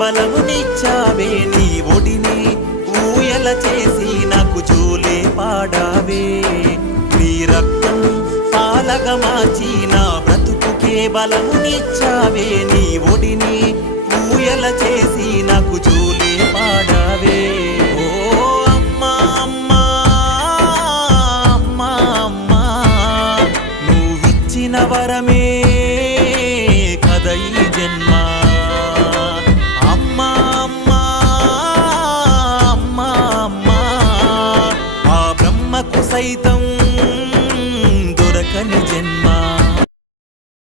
బలమునిచ్చావే నీ ఒడిని ఊయల చేసి నాకు జోలే పాడావే నీ రక్తం పాలగా మార్చి నా బ్రతుకుకే బలమునిచ్చావే నీ ఒడిని ఊయల చేసి నాకు జోలే పాడావే ఓ అమ్మా అమ్మా అమ్మా అమ్మా నువ్విచ్చిన వరమే కద ఈ జన్మ అమ్మా అమ్మా అమ్మా అమ్మా ఆ బ్రహ్మకు సైతం దొరకని జన్మ